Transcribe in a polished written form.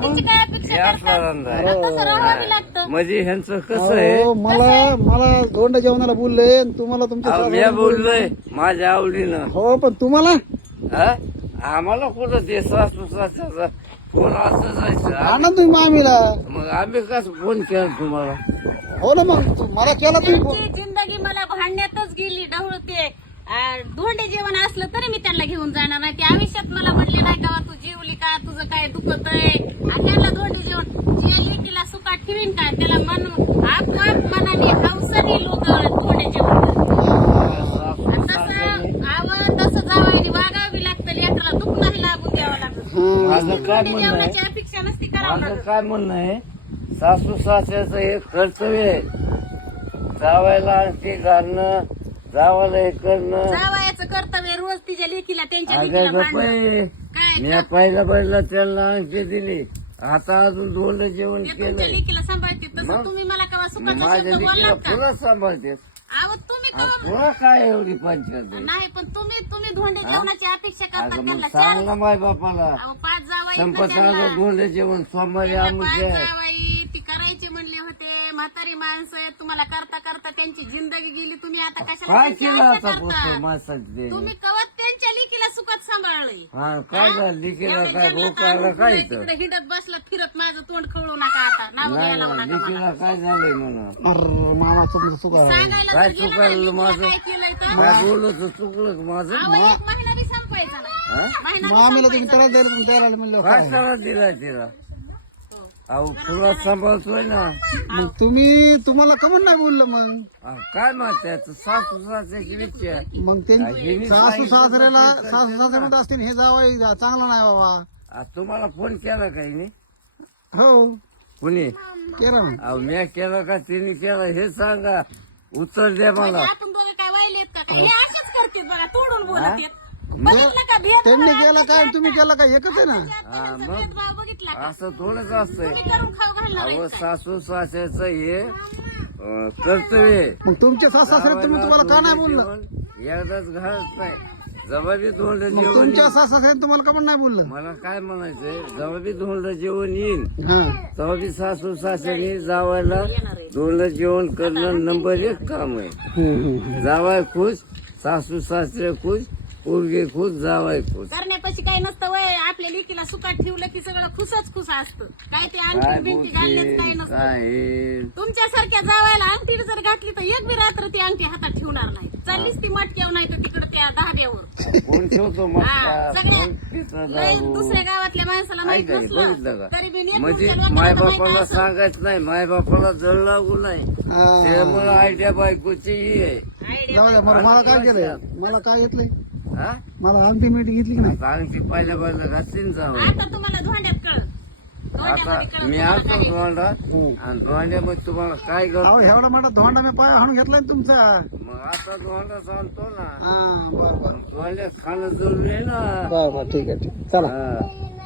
त्याची काय अपेक्षा हे असला करतात? धंदा आहे. तसं राहावं लागतं. म्हणजे ह्यांचं कसं आहे अहो, मला धोंड जेवणाला बोलले आणि तुम्हाला तुमच्या अहो, मी बोललोय माझ्या आवडीनं हो पण तुम्हाला हा? आम्हाला कुठं ते सासू सासऱ्याचा फोन असं जायचं आणा तुम्ही मामीला मग आम्ही कसं फोन केला तुम्हाला हो ना मग मला केला तुम्ही फोन. त्यांची जिंदगी मला भांडण्यातच गेली ढवळते. धोंडे जेवण असलं तरी मी त्यांना घेऊन जाणार नाही. ते आयुष्यात मला म्हणले नाही का तू जेवली का तुझं काय दुखत आहे आणि त्यांना धोंडे जेवण जे लेकीला सुखात ठेवीन काय त्याला मन आपोआप मनाने हौसाने लोक धोंडे जेवण करतात. आणि तसं जावायने वागावं बी लागतं. लेकराला दुःख नाही लागून द्यावं लागतं. माझं काय धोंडे म्हणणं आहे जेवणाची अपेक्षा नसती करावं माझं लागत. काय म्हणणं आहे सासू सासऱ्याचं हे कर्तव्य आहे जावायला आणखी घालणं जावायला हे करणं जावयाचं कर्तव्य रोज तिच्या लेकीला त्यांच्या अगं लेकीला गप्प भांडणं. आहे. काय मी पहिला पहिला त्यांना आणखी दिली आता अजून दोन जेवण ते तुमच्या केलंय लेकीला सांभाळते तसं मग? तुम्ही मला केव्हा सुखाचा माझ्या शब्द लेकीला बोललात का? पुन्हा सांभाळते अहो तुम्ही केव्हा- पुन्हा काय एवढी पंचायत आहे? नाही पण तुम्ही धोंडे जेवणाची अपेक्षा करता अगं मग त्यांना सांग ना माय बापाला अहो 5 जावाई संपत आलं दोन जेवण सोमवारी आमुष आहे जावाई ती करायची म्हणले होते म्हातारी माणसं आहेत, तुम्हाला करता करता त्यांची जिंदगी गेली. तुम्ही आता कशाला काय त्यांची केलं आशा आता करता? पोस्ट माणसाचे तुम्ही कवत त्यांच्या लेकीला सुखात सांभाळले. हा काय झालं लिखीला एवढे काय जंगलात रोकायला आणून काय पुढे इथं तिकडे हिंडत बसलं फिरत माझं तोंड खवळू नका आता नाव नाही घ्यायला लावू ना नका मला. लिखीला काय झालंय म्हणा अरे मामा तुमचं चुका सांगायला काय तर गेलं चुकायला नाही, लेकीला माझं? काय केलंय तर? काय बोललो तर चुकलं का माझं अहो, एक महिना बी संपायचा नाही. हा? महिना बी मामीला तुम्ही संपायचा त्रास द्यायला तुम्ही तयार म्हणलं काय काय त्रास दिला तिला अहो फुला सांभाळतोय ना मग तुम्हाला कमून नाही बोललं मग अहो, काय माहिती त्याचं सासू सासऱ्याची विचार मग ते सासू सासऱ्यामध्ये असतील हे जावं चांगलं नाही बाबा तुम्हाला फोन केला काही नाही हो कुणी केला ना अहो मी केला का तिने केला हे सांगा उत्तर द्या मला आपण दोघे काय वाहिलेत का काय? हे असेच करतात बघा तोडून बोलत हा? आहेत. बघितलं का भेदभाव? त्यांनी केलं काय आणि तुम्ही केलं काय एकच आहे ना त्यांचा भेदभाव बघितला का? असं थोडंच असतंय तुम्ही करून खाऊ घालणार अहो आहेत काय? सासू सासऱ्याचं हे कर्तव्य आहे. मग तुमचे सासू सासरे तुम्ही तुम्हाला का नाही बोललं जेवण एकदाच घालत नाही जबाबी धोंडलं मग जेवण तुमच्या येईल. सासू सासरे तुम्हाला का पण नाही बोललं मला काय म्हणायचंय जबाबी धोंडलं जेवण येईल हा जबाबी सासू सासऱ्याने जावायला धोंडलं जेवण करणं नंबर 1 काम आहे जावाय खुश सासू सासरे खुश पोरगे खुश जावाय खुश करण्यापाशी काही नसतं वय आपल्या लेकीला सुखात ठेवलं की सगळं खुसच खुस असतं. काय ते काय अंगठी बिंटी घालण्यात काही बोलते नसतं. काय हे? तुमच्यासारख्या जावायला अंगठी जर घातली तर एक बी रात्र ती अंगठी हातात ठेवणार नाही. चाललीच ती मटक्यावर नाही तर तिकडे त्या धाब्यावर. कोण ठेवतो हा, मग सगळ्या कोण तिथं लय दारू? दुसऱ्या गावातल्या माणसाला माहित ऐका बघितलं नसलं का तरी बी एक म्हणजे तुमच्या लोकांना मायबापाला माहित असं. सांगायचं नाही मायबापाला जळ लागू नाही हा. त्यामुळे आयत्या बायकोची ही आहे आयडिया जाऊ द्या बरं मला काय केलंय मला काय घेतलंय हा? मला अंगठी मिठी घेतली की नाही आता आणखी पहिल्या पहिल्या घातली जावं आता तुम्हाला धोंड्यात कळत. आता धोंड्यामध्ये कळत मी तुम्हाला असतो काय. धोंडा आणि धोंड्यामध्ये तुम्हाला काय अहो करतो एवढा मोठा धोंडा मी पाय हाणून घेतलाय ना तुमचा मग आता धोंडा सांगतो ना हा बरं बरं धोंड्यात खाणं जरुरी आहे ना बरं बरं ठीक आहे ठीक चला हा.